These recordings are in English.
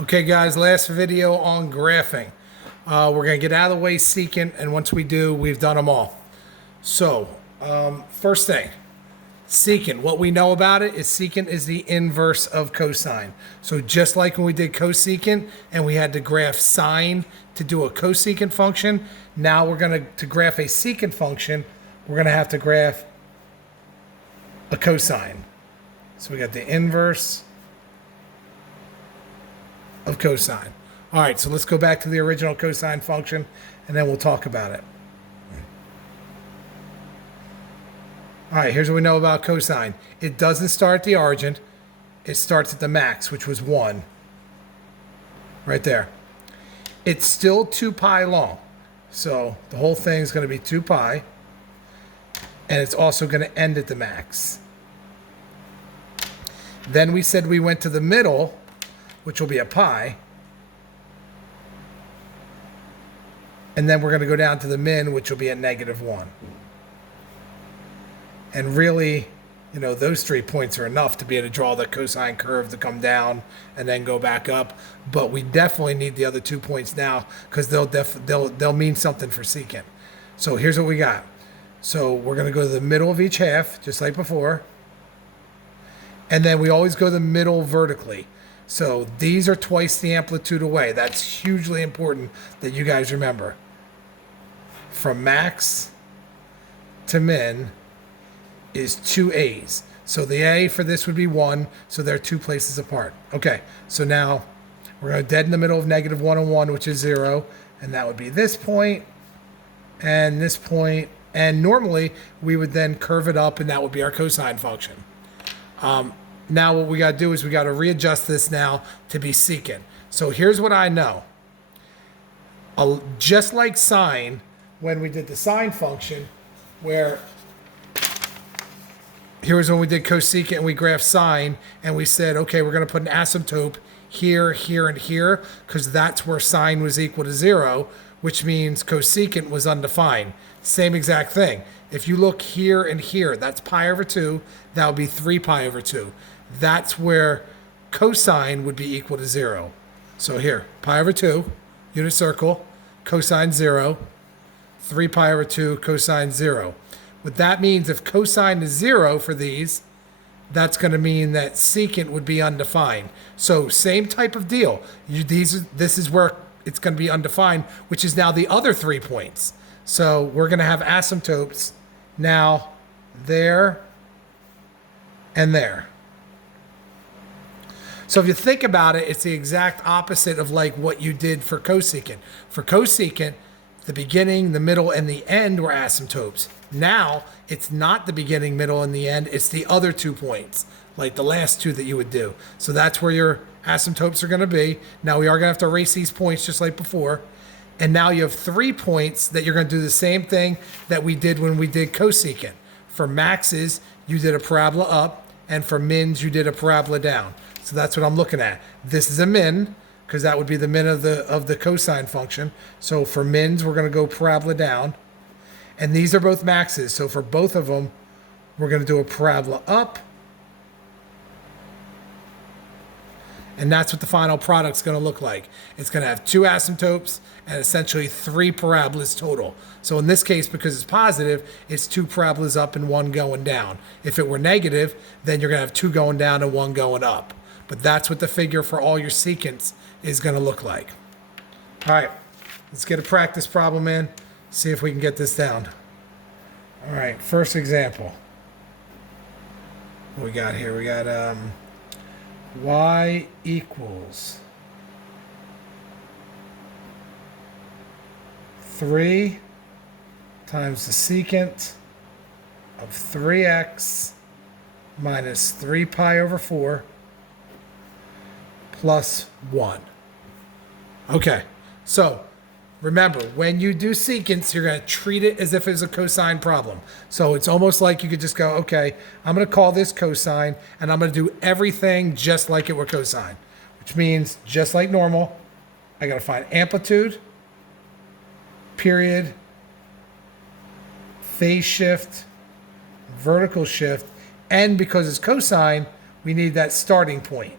Okay guys, last video on graphing. We're going to get out of the way secant, and once we do, we've done them all. So, first thing, secant, what we know about it is secant is the inverse of cosine. So just like when we did cosecant and we had to graph sine to do a cosecant function, now we're going to graph a secant function, we're going to have to graph a cosine. So we got the inverse of cosine. All right, so let's go back to the original cosine function, and then we'll talk about it. All right, here's what we know about cosine. It doesn't start at the origin. It starts at the max, which was 1. Right there. It's still 2 pi long. So the whole thing is going to be 2 pi. And it's also going to end at the max. Then we said we went to the middle, which will be a pi. And then we're going to go down to the min, which will be at -1. And really, you know, those 3 points are enough to be able to draw the cosine curve to come down and then go back up. But we definitely need the other 2 points now because they'll mean something for secant. So here's what we got. So we're going to go to the middle of each half, just like before. And then we always go the middle vertically. So these are twice the amplitude away. That's hugely important that you guys remember. From max to min is 2 A's. So the A for this would be 1, so they're 2 places apart. Okay, so now we're going to dead in the middle of -1 and 1, which is 0, and that would be this point and this point. And normally we would then curve it up, and that would be our cosine function. Now what we got to do is we got to readjust this now to be secant. So here's what I know. Just like sine, when we did the sine function, where here's when we did cosecant and we graphed sine, and we said, okay, we're going to put an asymptote here, here, and here, because that's where sine was equal to 0, which means cosecant was undefined. Same exact thing. If you look here and here, that's pi over 2. That would be 3 pi over 2. That's where cosine would be equal to 0. So here, pi over 2, unit circle, cosine 0, 3 pi over 2, cosine 0. What that means, if cosine is 0 for these, that's going to mean that secant would be undefined. So same type of deal. This is where it's going to be undefined, which is now the other 3 points. So we're going to have asymptotes now there and there. So if you think about it, it's the exact opposite of like what you did for cosecant. For cosecant, the beginning, the middle, and the end were asymptotes. Now, it's not the beginning, middle, and the end. It's the other 2 points, like the last 2 that you would do. So that's where your asymptotes are going to be. Now, we are going to have to erase these points just like before. And now you have 3 points that you're going to do the same thing that we did when we did cosecant. For maxes, you did a parabola up, and for mins, you did a parabola down. So that's what I'm looking at. This is a min, because that would be the min of the cosine function. So for mins, we're going to go parabola down. And these are both maxes. So for both of them, we're going to do a parabola up. And that's what the final product's going to look like. It's going to have 2 asymptotes and essentially 3 parabolas total. So in this case, because it's positive, it's 2 parabolas up and 1 going down. If it were negative, then you're going to have 2 going down and 1 going up. But that's what the figure for all your secants is going to look like. All right, let's get a practice problem in, see if we can get this down. All right, first example. What we got here? We got y equals 3 times the secant of 3x minus 3 pi over 4 plus 1. Okay, so remember, when you do secants, you're going to treat it as if it's a cosine problem. So it's almost like you could just go, okay, I'm going to call this cosine, and I'm going to do everything just like it were cosine, which means just like normal, I got to find amplitude, period, phase shift, vertical shift, and because it's cosine, we need that starting point.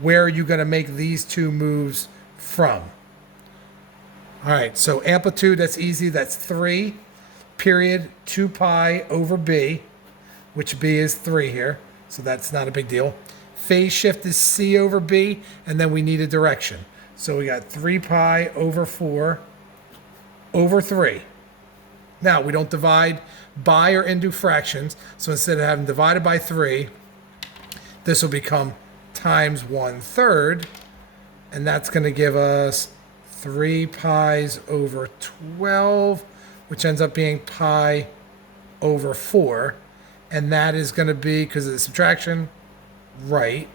where are you going to make these two moves from? All right, so amplitude, that's easy. That's 3 period 2 pi over b, which b is 3 here, so that's not a big deal. Phase shift is c over b, and then we need a direction. So we got 3 pi over 4 over 3. Now, we don't divide by or into fractions, so instead of having divided by 3, this will become times 1/3, and that's going to give us 3 pi's over 12, which ends up being pi over 4. And that is going to be, because of the subtraction, right.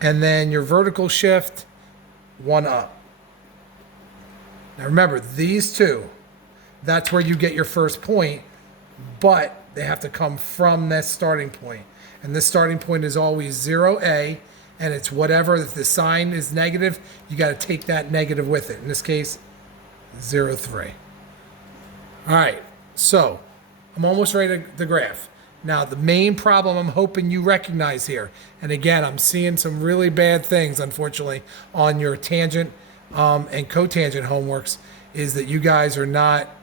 And then your vertical shift, 1 up. Now remember, these two, that's where you get your first point, but they have to come from that starting point. And this starting point is always 0a, and it's whatever. If the sign is negative, you got to take that negative with it. In this case, 0,3. All right, so I'm almost ready to graph. Now, the main problem I'm hoping you recognize here, and again, I'm seeing some really bad things, unfortunately, on your tangent and cotangent homeworks, is that you guys are not,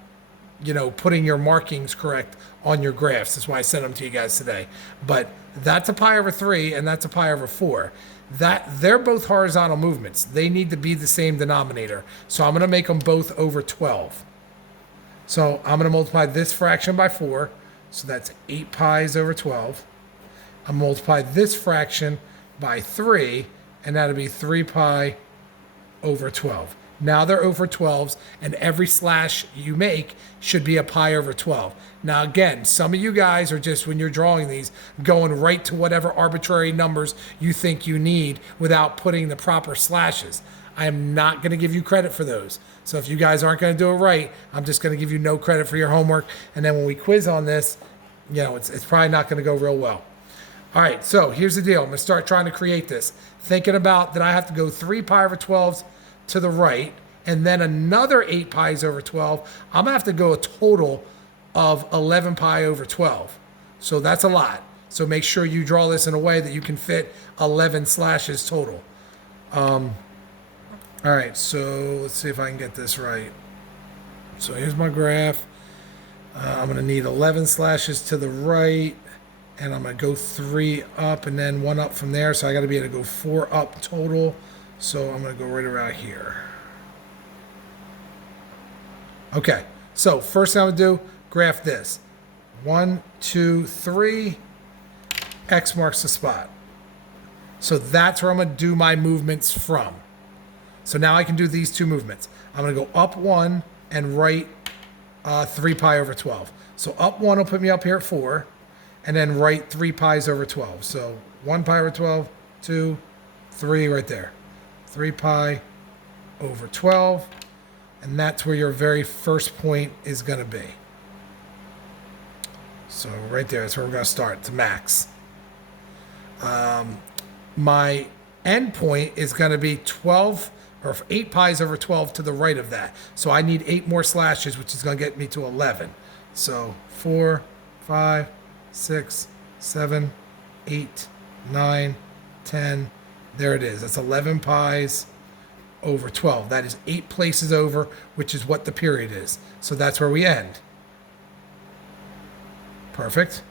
putting your markings correct on your graphs. That's why I sent them to you guys today. But that's a pi over 3, and that's a pi over 4. They're both horizontal movements. They need to be the same denominator. So I'm going to make them both over 12. So I'm going to multiply this fraction by 4. So that's 8 pi's over 12. I'll multiply this fraction by 3, and that'll be 3 pi over 12. Now they're over 12s, and every slash you make should be a pi over 12. Now again, some of you guys are just, when you're drawing these, going right to whatever arbitrary numbers you think you need without putting the proper slashes. I am not going to give you credit for those. So if you guys aren't going to do it right, I'm just going to give you no credit for your homework. And then when we quiz on this, it's probably not going to go real well. All right, so here's the deal. I'm going to start trying to create this. Thinking about that I have to go 3 pi over 12s to the right, and then another 8 pi's over 12. I'm going to have to go a total of 11 pi over 12. So that's a lot. So make sure you draw this in a way that you can fit 11 slashes total. All right, so let's see if I can get this right. So here's my graph. I'm going to need 11 slashes to the right, and I'm going to go 3 up and then 1 up from there. So I got to be able to go 4 up total. So I'm going to go right around here. Okay, so first thing I'm going to do, graph this. 1, 2, 3, X marks the spot. So that's where I'm going to do my movements from. So now I can do these two movements. I'm going to go up 1 and right 3 pi over 12. So up 1 will put me up here at 4, and then right 3 pi's over 12. So 1 pi over 12, 2, 3 right there. 3 pi over 12, and that's where your very first point is going to be. So right there, that's where we're going to start, to max. My end point is going to be 12 or 8 pi's over 12 to the right of that. So I need 8 more slashes, which is going to get me to 11. So 4, 5, 6, 7, 8, 9, 10. There it is. That's 11 pi's over 12. That is 8 places over, which is what the period is. So that's where we end. Perfect.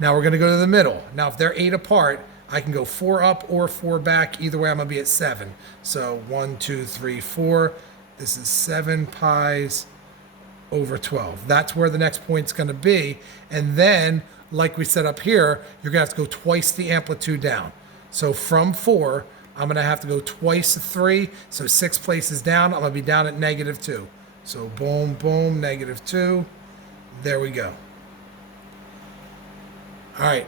Now we're going to go to the middle. Now if they're 8 apart, I can go 4 up or 4 back. Either way, I'm going to be at 7. So 1, 2, 3, 4. This is 7 pi's over 12. That's where the next point's going to be. And then, like we said up here, you're going to have to go twice the amplitude down. So from 4, I'm going to have to go twice 3. So 6 places down, I'm going to be down at -2. So boom, boom, -2. There we go. All right.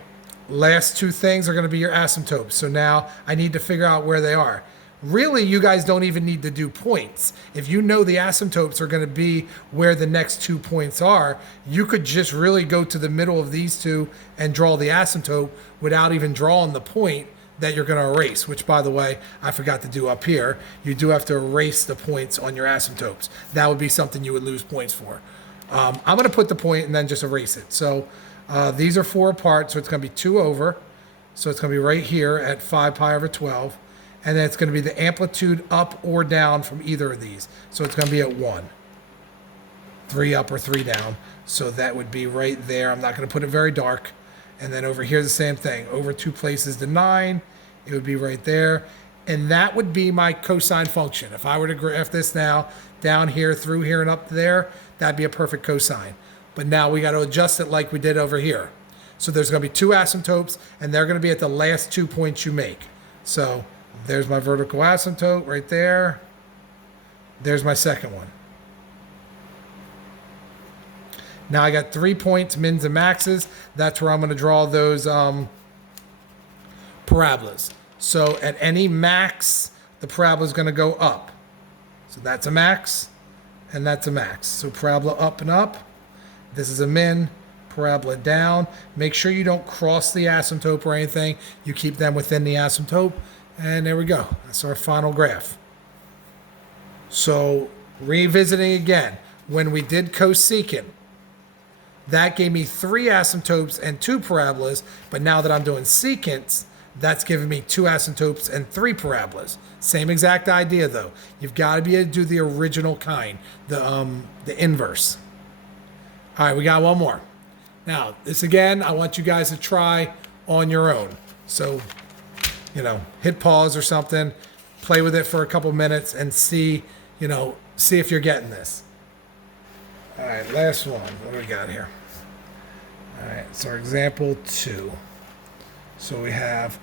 Last two things are going to be your asymptotes. So now I need to figure out where they are. Really, you guys don't even need to do points. If you know the asymptotes are going to be where the next 2 points are, you could just really go to the middle of these two and draw the asymptote without even drawing the point that you're going to erase, which, by the way, I forgot to do up here. You do have to erase the points on your asymptotes. That would be something you would lose points for. I'm going to put the point and then just erase it. So these are 4 apart, so it's going to be 2 over. So it's going to be right here at 5 pi over 12. And then it's going to be the amplitude up or down from either of these. So it's going to be at 1. 3 up or 3 down. So that would be right there. I'm not going to put it very dark. And then over here, the same thing. Over 2 places to 9. It would be right there. And that would be my cosine function. If I were to graph this now, down here, through here, and up there, that'd be a perfect cosine. But now we got to adjust it like we did over here. So there's going to be 2 asymptotes, and they're going to be at the last 2 points you make. So there's my vertical asymptote right there. There's my second one. Now I got 3 points, mins and maxes. That's where I'm going to draw those parabolas. So at any max, the parabola is going to go up. So that's a max, and that's a max. So parabola up and up. This is a min, parabola down. Make sure you don't cross the asymptote or anything. You keep them within the asymptote. And there we go. That's our final graph. So revisiting again, when we did cosecant, that gave me 3 asymptotes and 2 parabolas. But now that I'm doing secants, that's giving me 2 asymptotes and 3 parabolas. Same exact idea though. You've got to be able to do the original kind, the inverse. All right, we got one more. Now, this again, I want you guys to try on your own. So, hit pause or something, play with it for a couple minutes and see if you're getting this. All right, last one. What do we got here? All right, so example 2. So we have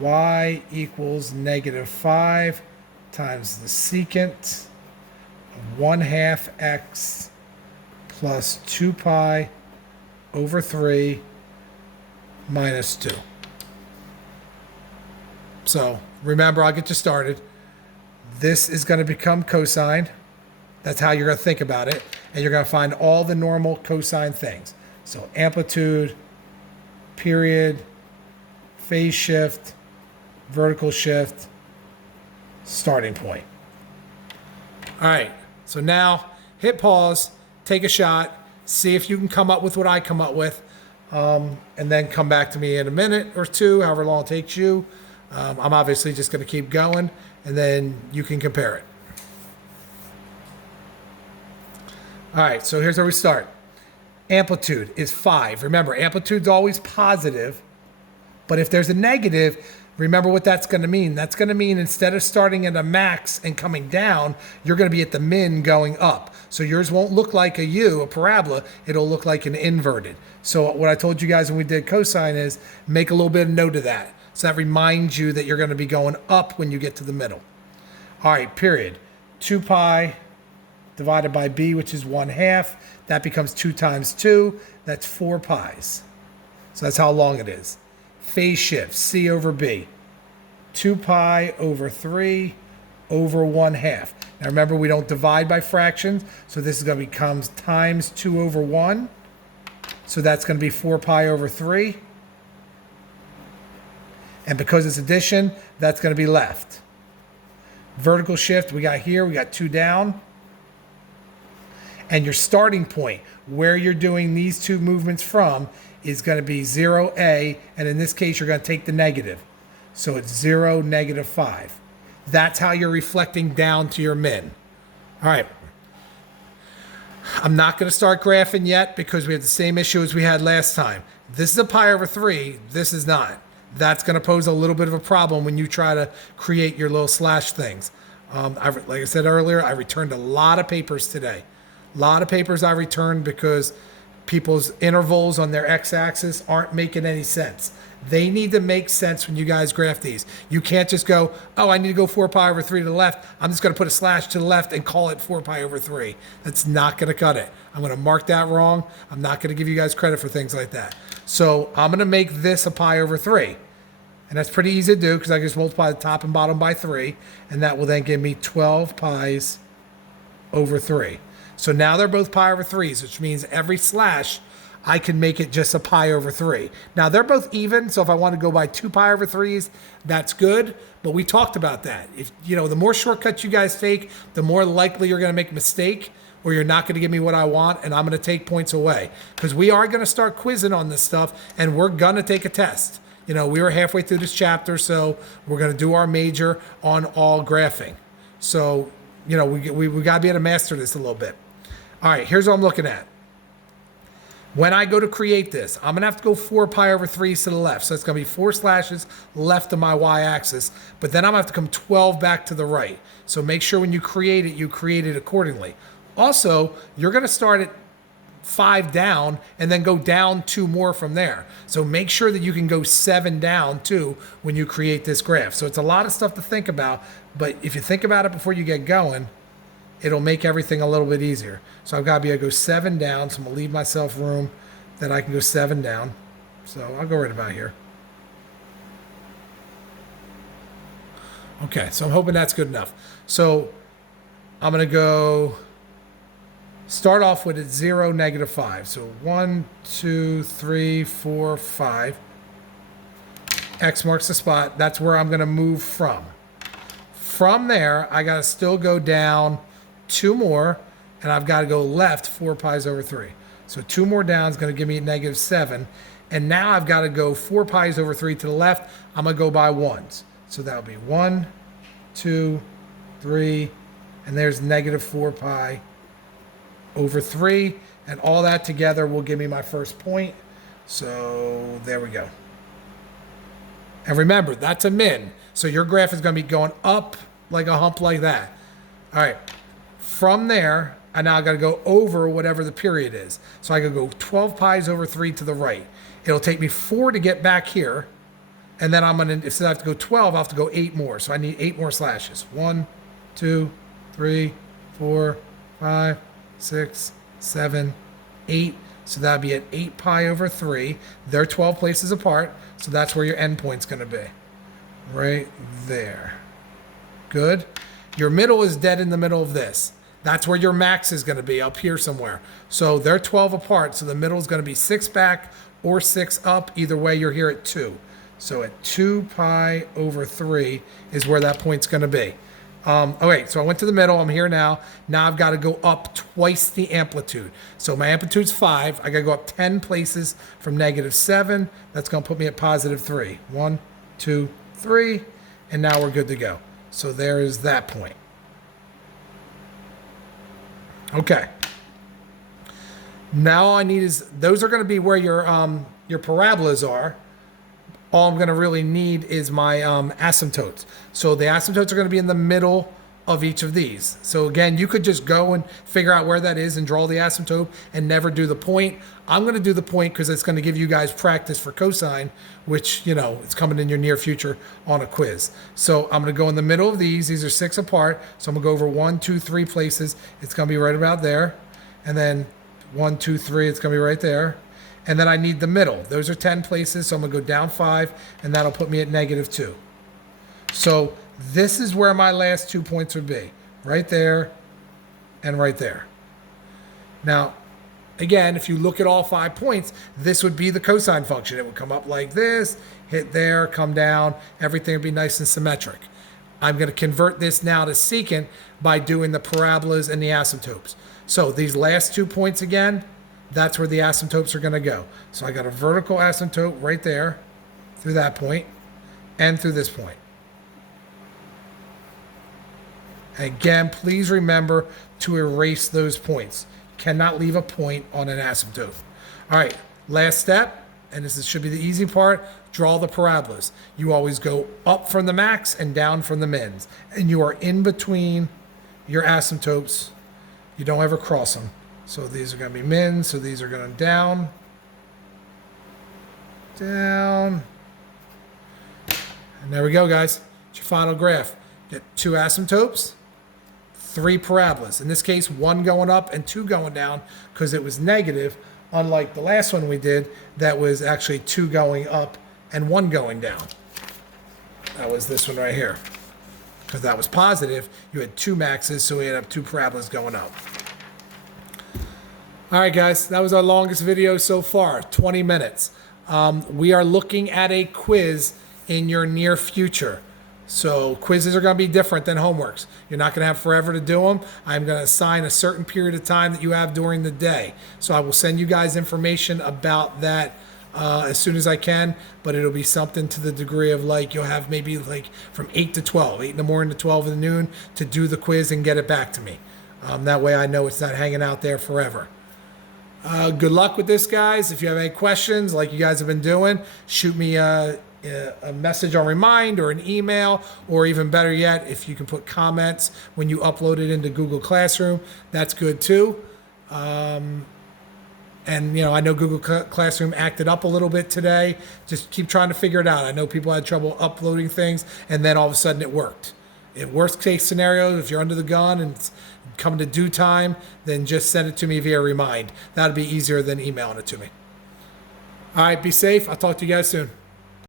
y equals -5 times the secant of 1/2 x plus 2 pi over 3 minus 2. So remember, I'll get you started. This is going to become cosine. That's how you're going to think about it. And you're going to find all the normal cosine things. So amplitude, period, phase shift, vertical shift, starting point. All right, so now hit pause, take a shot, see if you can come up with what I come up with, and then come back to me in a minute or two, however long it takes you. I'm obviously just going to keep going, and then you can compare it. All right, so here's where we start. Amplitude is 5. Remember, amplitude's always positive. But if there's a negative, remember what that's going to mean. That's going to mean instead of starting at a max and coming down, you're going to be at the min going up. So yours won't look like a U, a parabola. It'll look like an inverted. So what I told you guys when we did cosine is make a little bit of note of that. So that reminds you that you're going to be going up when you get to the middle. All right, period. 2 pi divided by b, which is 1/2. That becomes 2 times 2. That's 4 pi's. So that's how long it is. Phase shift, C over B. 2 pi over 3 over 1/2. Now remember, we don't divide by fractions, so this is going to become times 2 over 1. So that's going to be 4 pi over 3. And because it's addition, that's going to be left. Vertical shift, we got here, we got 2 down. And your starting point, where you're doing these 2 movements from, is going to be 0a, and in this case, you're going to take the negative. So it's 0, -5. That's how you're reflecting down to your min. All right. I'm not going to start graphing yet because we have the same issue as we had last time. This is a pi over 3. This is not. That's going to pose a little bit of a problem when you try to create your little slash things. Like I said earlier, I returned a lot of papers today. A lot of papers I returned because people's intervals on their x-axis aren't making any sense. They need to make sense when you guys graph these. You can't just go, oh, I need to go 4 pi over 3 to the left. I'm just going to put a slash to the left and call it 4 pi over 3. That's not going to cut it. I'm going to mark that wrong. I'm not going to give you guys credit for things like that. So I'm going to make this a pi over 3. And that's pretty easy to do because I just multiply the top and bottom by 3. And that will then give me 12 pi's over 3. So now they're both pi over 3s, which means every slash, I can make it just a pi over 3. Now, they're both even, so if I want to go by 2 pi over 3s, that's good. But we talked about that. If the more shortcuts you guys take, the more likely you're going to make a mistake or you're not going to give me what I want, and I'm going to take points away. Because we are going to start quizzing on this stuff, and we're going to take a test. You know, we were halfway through this chapter, so we're going to do our major on all graphing. So, you know, we got to be able to master this a little bit. All right, here's what I'm looking at. When I go to create this, I'm going to have to go 4 pi over 3 to the left. So it's going to be 4 slashes left of my y-axis. But then I'm going to have to come 12 back to the right. So make sure when you create it accordingly. Also, you're going to start at 5 down and then go down 2 more from there. So make sure that you can go 7 down too when you create this graph. So it's a lot of stuff to think about. But if you think about it before you get going, it'll make everything a little bit easier. So I've got to be able to go 7 down. So I'm going to leave myself room that I can go 7 down. So I'll go right about here. Okay, so I'm hoping that's good enough. So I'm going to go start off with 0, -5. So 1, 2, 3, 4, 5. X marks the spot. That's where I'm going to move from. From there, I got to still go down 2 more, and I've got to go left 4 pi's over 3. So 2 more down is going to give me -7. And now I've got to go 4 pi's over 3 to the left. I'm going to go by ones. So that'll be 1, 2, 3, and there's -4 pi over 3. And all that together will give me my first point. So there we go. And remember, that's a min. So your graph is going to be going up like a hump like that. All right. From there, I now got to go over whatever the period is. So I could go 12 pi's over 3 to the right. It'll take me 4 to get back here. And then I'm going to, instead I have to go 12, I have to go 8 more. So I need 8 more slashes. 1, 2, 3, 4, 5, 6, 7, 8. So that'd be at 8 pi over 3. They're 12 places apart. So that's where your endpoint's going to be. Right there. Good. Your middle is dead in the middle of this. That's where your max is going to be, up here somewhere. So they're 12 apart. So the middle is going to be 6 back or 6 up. Either way, you're here at 2. So at 2 pi over 3 is where that point's going to be. Okay, so I went to the middle. I'm here now. Now I've got to go up twice the amplitude. So my amplitude's 5. I got to go up 10 places from -7. That's going to put me at +3. 1, 2, 3. And now we're good to go. So there is that point. Okay. Now all I need is, those are going to be where your parabolas are. All I'm going to really need is my asymptotes. So the asymptotes are going to be in the middle of each of these. So again, you could just go and figure out where that is and draw the asymptote and never do the point. I'm going to do the point because it's going to give you guys practice for cosine, which, you know, it's coming in your near future on a quiz. So I'm going to go in the middle of these. These are 6 apart. So I'm going to go over 1, 2, 3 places. It's going to be right about there. And then 1, 2, 3, it's going to be right there. And then I need the middle. Those are 10 places. So I'm going to go down 5, and that'll put me at -2. So this is where my last 2 points would be. Right there and right there. Now, again, if you look at all 5 points, this would be the cosine function. It would come up like this, hit there, come down. Everything would be nice and symmetric. I'm going to convert this now to secant by doing the parabolas and the asymptotes. So these last 2 points again, that's where the asymptotes are going to go. So I got a vertical asymptote right there through that point and through this point. Again, please remember to erase those points. You cannot leave a point on an asymptote. All right, last step, and this should be the easy part, draw the parabolas. You always go up from the max and down from the mins. And you are in between your asymptotes. You don't ever cross them. So these are going to be mins, so these are going down, down. And there we go, guys. It's your final graph. Get 2 asymptotes, 3 parabolas. In this case, 1 going up and 2 going down because it was negative, unlike the last one we did that was actually 2 going up and 1 going down. That was this one right here. Because that was positive, you had 2 maxes, so we had 2 parabolas going up. All right, guys, that was our longest video so far, 20 minutes. We are looking at a quiz in your near future. So quizzes are going to be different than homeworks. You're not going to have forever to do them. I'm going to assign a certain period of time that you have during the day. So I will send you guys information about that as soon as I can, but it'll be something to the degree of like you'll have maybe like from 8 to 12, 8 in the morning to 12 in the noon to do the quiz and get it back to me. That way I know it's not hanging out there forever. Good luck with this, guys. If you have any questions, like you guys have been doing, shoot me a message on Remind or an email, or even better yet, if you can put comments when you upload it into Google Classroom, that's good too. And, I know Google Classroom acted up a little bit today. Just keep trying to figure it out. I know people had trouble uploading things, and then all of a sudden it worked. In worst case scenario, if you're under the gun and it's coming to due time, then just send it to me via Remind. That'll be easier than emailing it to me. All right, be safe. I'll talk to you guys soon.